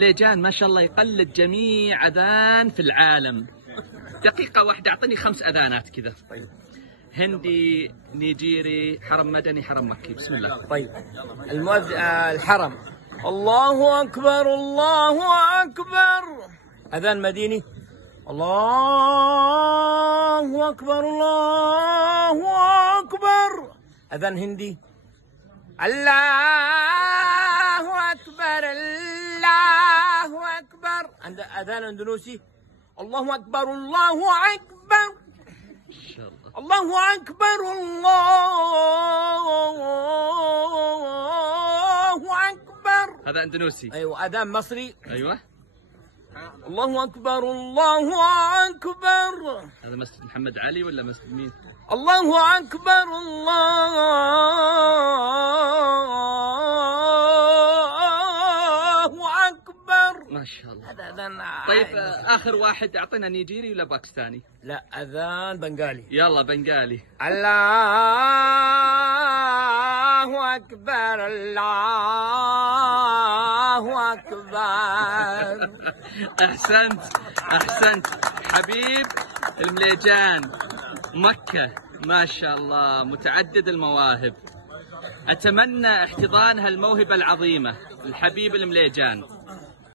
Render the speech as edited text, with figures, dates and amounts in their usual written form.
ليجان ما شاء الله يقلد جميع أذان في العالم. دقيقة واحدة أعطني 5 أذانات كذا. طيب. هندي، نيجيري، حرم مدني، حرم مكي. بسم الله. طيب. الحرم. الله أكبر الله أكبر. أذان مديني. الله أكبر الله أكبر. أذان هندي. الله أكبر الله أكبر. عند أذان أندونيسي. الله أكبر الله أكبر. إن شاء الله. الله أكبر الله أكبر. هذا أندونيسي. أيوة. أذان مصري. أيوة. الله أكبر الله أكبر. هذا مسجد محمد علي ولا مسجد مين؟ الله أكبر الله أكبر. ما شاء الله. هذا أذان. طيب آخر واحد أعطينا نيجيري ولا باكستاني؟ لا، أذان بنغالي. يلا بنغالي. الله أكبر الله أكبر. أحسنت أحسنت حبيب المليجان. مكة ما شاء الله متعدد المواهب. أتمنى احتضان هالموهبة العظيمة الحبيب المليجان.